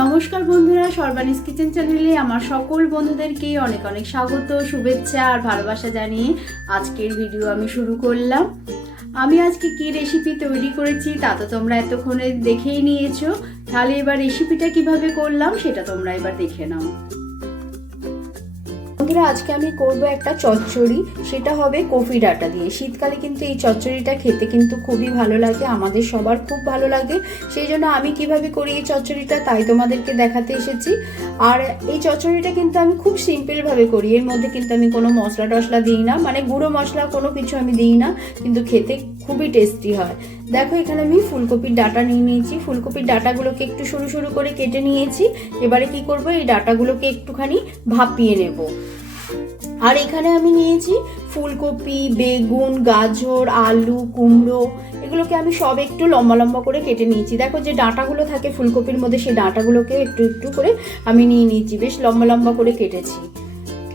নমস্কার বন্ধুরা, সর্বানিস কিচেন চ্যানেলে আমার সকল বন্ধুদেরকে অনেক অনেক স্বাগত, শুভেচ্ছা আর ভালোবাসা জানিয়ে আজকের ভিডিও আমি শুরু করলাম। আমি আজকে কি রেসিপি তৈরি করেছি তা তো তোমরা এতক্ষণে দেখেই নিয়েছো। তাহলে এবার রেসিপিটা কীভাবে করলাম সেটা তোমরা এবার দেখে নাও। বন্ধুরা, আজকে আমি করব একটা চচ্চড়ি। সেটা হবে কফি ডাটা দিয়ে। শীতকালে কিন্তু এই চচ্চড়িটা খেতে কিন্তু খুবই ভালো লাগে, আমাদের সবার খুব ভালো লাগে। সেই জন্য আমি কীভাবে করি এই চচ্চড়িটা তাই তোমাদেরকে দেখাতে এসেছি। আর এই চচ্চড়িটা কিন্তু আমি খুব সিম্পলভাবে করি। এর মধ্যে কিন্তু আমি কোনো মশলা টশলা দিই না। মানে গুঁড়ো মশলা কোনো কিছু আমি দিই না, কিন্তু খেতে খুবই টেস্টি হয়। দেখো, এখানে আমি ফুলকপির ডাটা নিয়ে নিয়েছি। ফুলকপির ডাটাগুলোকে একটু সরু সরু করে কেটে নিয়েছি। এবারে কি করব? এই ডাটাগুলোকে একটুখানি ভাপিয়ে নেব। আর এখানে আমি নিয়েছি ফুলকপি, বেগুন, গাজর, আলু, কুমড়ো। এগুলোকে আমি সব একটু লম্বা লম্বা করে কেটে নিয়েছি। দেখো, যে ডাঁটাগুলো থাকে ফুলকপির মধ্যে, সেই ডাঁটাগুলোকে একটু একটু করে আমি নিয়ে নিয়েছি। বেশ লম্বা লম্বা করে কেটেছি।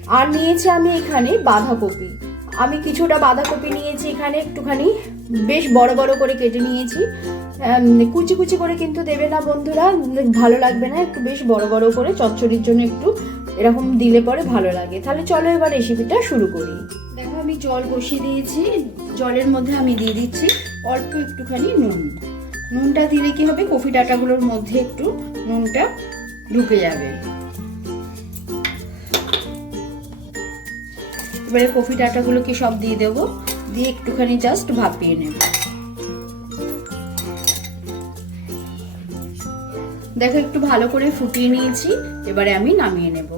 আর নিয়েছি আমি এখানে বাঁধাকপি। আমি কিছুটা বাঁধাকপি নিয়েছি এখানে একটুখানি। বেশ বড় বড় করে কেটে নিয়েছি। কুচি কুচি করে কিন্তু দেবে না বন্ধুরা, ভালো লাগবে না, একটু বেশ বড় বড় করে চচ্চড়ির জন্য একটু এরকম দিলে পরে ভালো লাগে। তাহলে চলো এবার রেসিপিটা শুরু করি। দেখো আমি জল বসিয়ে দিয়েছি, জলের মধ্যে আমি দিয়ে দিচ্ছি অল্প একটুখানি নুন। নুনটা দিলে কি হবে, কফি ডাটাগুলোর মধ্যে একটু নুনটা ঢুকে যাবে। এবারে কফি ডাটাগুলোকে সব দিয়ে দেবো? দিয়ে একটুখানি জাস্ট ভাপিয়ে নেব। দেখো, একটু ভালো করে ফুটিয়ে নিয়েছি, এবারে আমি নামিয়ে নেব।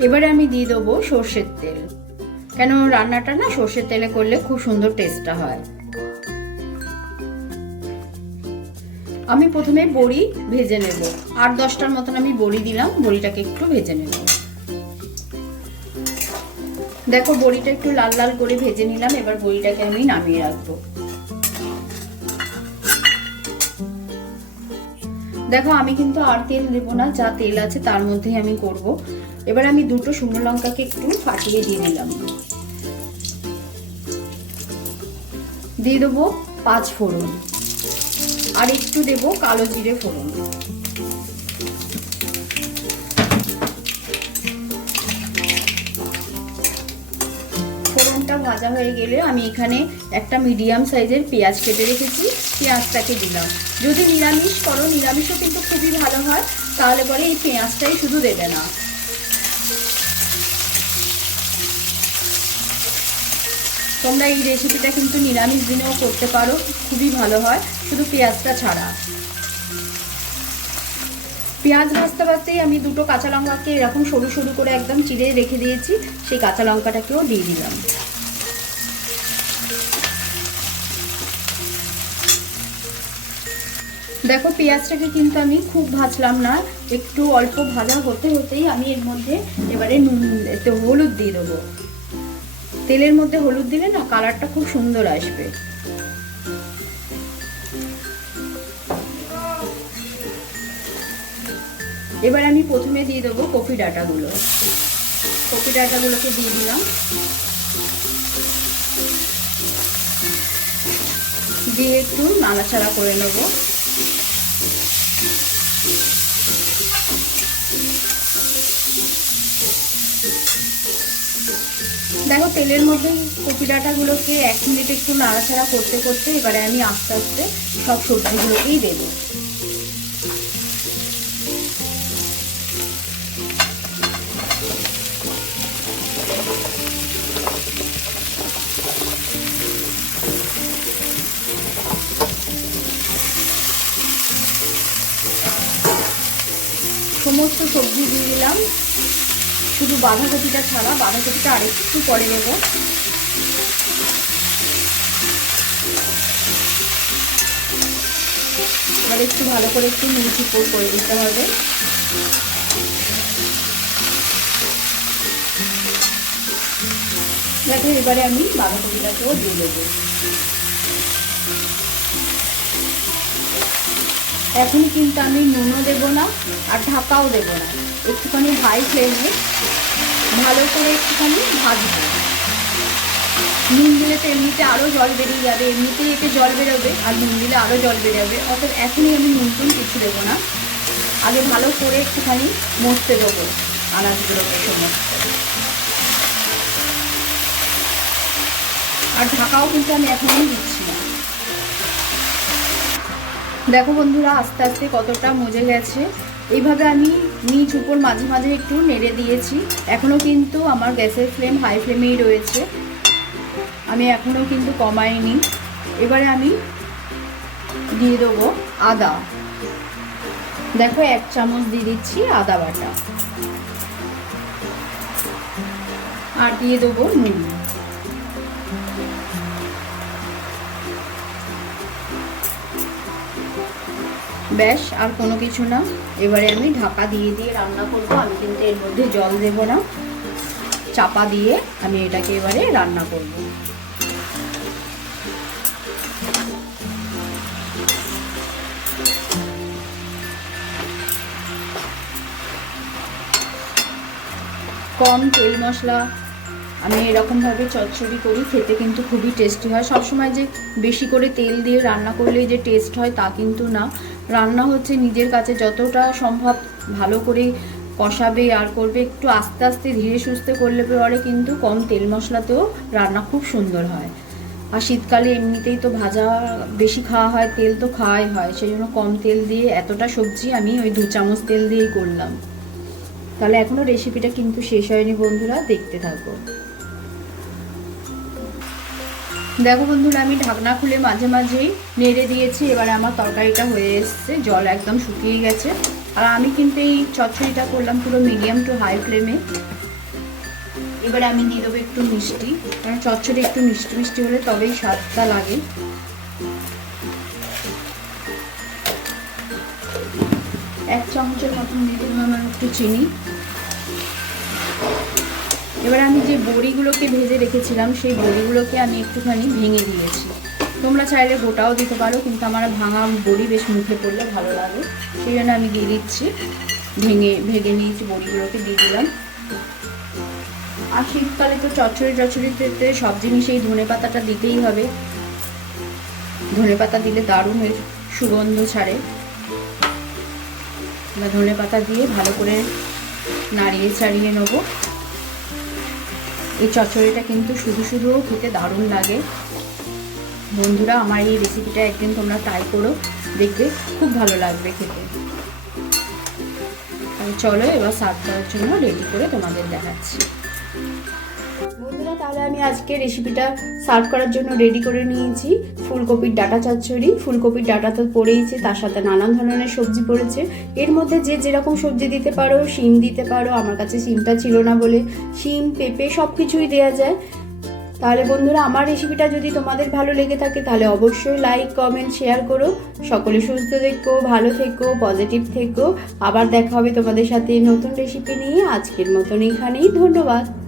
এবারে আমি দিয়ে দেবো সর্ষের তেল। কেন, রান্নাটা না সর্ষের তেলে করলে খুব সুন্দর টেস্টটা হয়। আমি প্রথমে বড়ি ভেজে নেব। আট দশটার মতন আমি বড়ি দিলাম, বড়িটাকে একটু ভেজে নেব। দেখো, বড়িটা একটু লাল লাল করে ভেজে নিলাম, এবার বড়িটাকে আমি নামিয়ে রাখব। দেখো, আমি কিন্তু আর তেল দেব না, যা তেল আছে তার মধ্যেই আমি করব। এবার আমি দুটো শুকনো লঙ্কাকে একটু ফাটিয়ে দিয়ে দিলাম দিয়ে দেবো পাঁচ ফোড়ন, আর একটু দেব কালো জিরে ফোড়ন। ফোড়নটা ভাজা হয়ে গেলে আমি এখানে একটা মিডিয়াম সাইজের পেঁয়াজ কেটে রেখেছি, পেঁয়াজটাকে দিলাম। যদি নিরামিষ করো, নিরামিষও কিন্তু খুবই ভালো হয়, তাহলে পরে এই পেঁয়াজটাই শুধু দেবে না। তোমরা এই রেসিপিটা কিন্তু নিরামিষ দিনেও করতে পারো, খুবই ভালো হয়, শুধু পেঁয়াজটা ছাড়া। পেঁয়াজ ভাজতে ভাজতেই আমি দুটো কাঁচা লঙ্কাকে এরকম সরু সরু করে একদম চিড়ে রেখে দিয়েছি, সেই কাঁচা লঙ্কাটাকেও দিয়ে দিলাম। দেখো, পেঁয়াজটাকে কিন্তু আমি খুব ভাজলাম না। একটু অল্প ভাজা হতে হতেই আমি এর মধ্যে এবারে নুন হলুদ দিয়ে দেবো। তেলের মধ্যে হলুদ দিলে না কালারটা খুব সুন্দর আসবে। এবার আমি প্রথমে দিয়ে দেবো কফি ডাটাগুলো। কফি ডাটাগুলোকে দিয়ে দিলাম। দিয়ে একটু নাড়াচাড়া করে নেব। দেখো, তেলের মধ্যে কপি ডাটাগুলোকে এক মিনিট একটু নাড়াচাড়া করতে করতে এবারে আমি আস্তে আস্তে সব সবজিগুলোকেই দেবো। সমস্ত সবজি দিয়ে দিলাম। শুধু বাঁধাকপিটা ছাড়া, বাঁধাকপিটা আরেকটু পরে নেব। এবার একটু ভালো করে একটু মিষ্টি করে দিতে হবে। দেখো এবারে আমি বাঁধাকপিটাকেও দিয়ে দেবো। এখন কিন্তু আমি নুনও দেবো না আর ঢাকাও দেবো না। একটুখানি হাই ফ্লেমে ভালো করে একটুখানি ভাজবো। নুন দিলে তো এমনিতে আরও জল বেরিয়ে যাবে, এমনিতেই এতে জল বেরোবে, আর নুন দিলে আরও জল বেরোবে। অর্থাৎ এখনই আমি নুন টুন কিছু দেবো না। আগে ভালো করে একটুখানি মরতে দেবো আনাজগুলোকে সমস্ত আর ঢাকাও কিন্তু আমি এখনই দিচ্ছি না। দেখো বন্ধুরা, আস্তে আস্তে কতটা মজে গেছে। এইভাবে আমি নিচ উপর মাঝে মাঝে একটু নেড়ে দিয়েছি। এখনও কিন্তু আমার গ্যাসের ফ্লেম হাই ফ্লেমেই রয়েছে। আমি এখনও কিন্তু কমাইনি। এবারে আমি দিয়ে দেবো আদা। দেখো, এক চামচ দিয়ে দিচ্ছি আদা বাটা। আর দিয়ে দেবো নুন। ব্যাস, আর কোনো কিছু না। এবারে আমি ঢাকা দিয়ে দিয়ে রান্না করব। আমি কিন্তু এর মধ্যে জল দেব না। চাপা দিয়ে আমি এটাকে এবারে রান্না করব। কম তেল মশলা। আমি এরকমভাবে চচ্চড়ি করি, খেতে কিন্তু খুবই টেস্টি হয়। সবসময় যে বেশি করে তেল দিয়ে রান্না করলেই যে টেস্ট হয় তা কিন্তু না। রান্না হচ্ছে নিজের কাছে যতটা সম্ভব ভালো করে কষাবে আর করবে, একটু আস্তে আস্তে ধীরে সুস্থে করলে পরে কিন্তু কম তেল মশলাতেও রান্না খুব সুন্দর হয়। আর শীতকালে এমনিতেই তো ভাজা বেশি খাওয়া হয়, তেল তো খাওয়াই হয় সেই জন্য কম তেল দিয়ে এতটা সবজি আমি ওই দু চামচ তেল দিয়েই করলাম। তাহলে এখনও রেসিপিটা কিন্তু শেষ হয়নি বন্ধুরা, দেখতে থাকো। দেখো বন্ধুরা, আমি ঢাকনা খুলে মাঝে মাঝেই নেড়ে দিয়েছি। এবারে আমার তরকারিটা হয়ে এসছে, জল একদম শুকিয়ে গেছে। আর আমি কিন্তু এই চচ্চড়িটা করলাম পুরো মিডিয়াম টু হাই ফ্লেমে এবারে আমি দিয়ে দেবো একটু মিষ্টি, কারণ চচ্চড়ি একটু মিষ্টি মিষ্টি হলে তবেই স্বাদটা লাগে। এক চামচের মতন দিয়ে দেবো আমার একটু চিনি। এবার আমি যে বড়িগুলোকে ভেজে রেখেছিলাম, সেই বড়িগুলোকে আমি একটুখানি ভেঙে দিয়েছি। তোমরা চাইলে গোটাও দিতে পারো, কিন্তু আমার ভাঙা বড়ি বেশ মুখে পড়লে ভালো লাগে। সেই জন্য আমি দিয়ে দিচ্ছি। ভেঙে ভেঙে নিয়েছি বড়িগুলোকে, দিয়ে দিলাম। আর শীতকালে তো চচ্চড়ি চচ্চড়িতে সব জিনিসেই ধনে পাতাটা দিতেই হবে। ধনে পাতা দিলে দারুণ সুগন্ধ ছাড়ে। ধনে পাতা দিয়ে ভালো করে নাড়িয়ে চাড়িয়ে নেব। এই চচ্চড়িটা কিন্তু শুধু শুধুও খেতে দারুণ লাগে। বন্ধুরা, আমার এই রেসিপিটা একদিন তোমরা ট্রাই করো, দেখবে খুব ভালো লাগবে খেতে। চলো এবার সার্ভ করার জন্য রেডি করে তোমাদের দেখাচ্ছি। তাহলে আমি আজকে রেসিপিটা সার্ভ করার জন্য রেডি করে নিয়েছি। ফুলকপির ডাটা চচ্চড়ি। ফুলকপির ডাটা তো পড়েইছে, তার সাথে নানান ধরনের সবজি পড়েছে। এর মধ্যে যে যেরকম সবজি দিতে পারো, শিম দিতে পারো, আমার কাছে শিমটা ছিল না বলে। শিম, পেঁপে সব কিছুই দেওয়া যায়। তাহলে বন্ধুরা, আমার রেসিপিটা যদি তোমাদের ভালো লেগে থাকে, তাহলে অবশ্যই লাইক কমেন্ট শেয়ার করো। সকলে সুস্থ থেকো, ভালো থেকো পজিটিভ থেকো। আবার দেখা হবে তোমাদের সাথে নতুন রেসিপি নিয়ে। আজকের মতন এখানেই, ধন্যবাদ।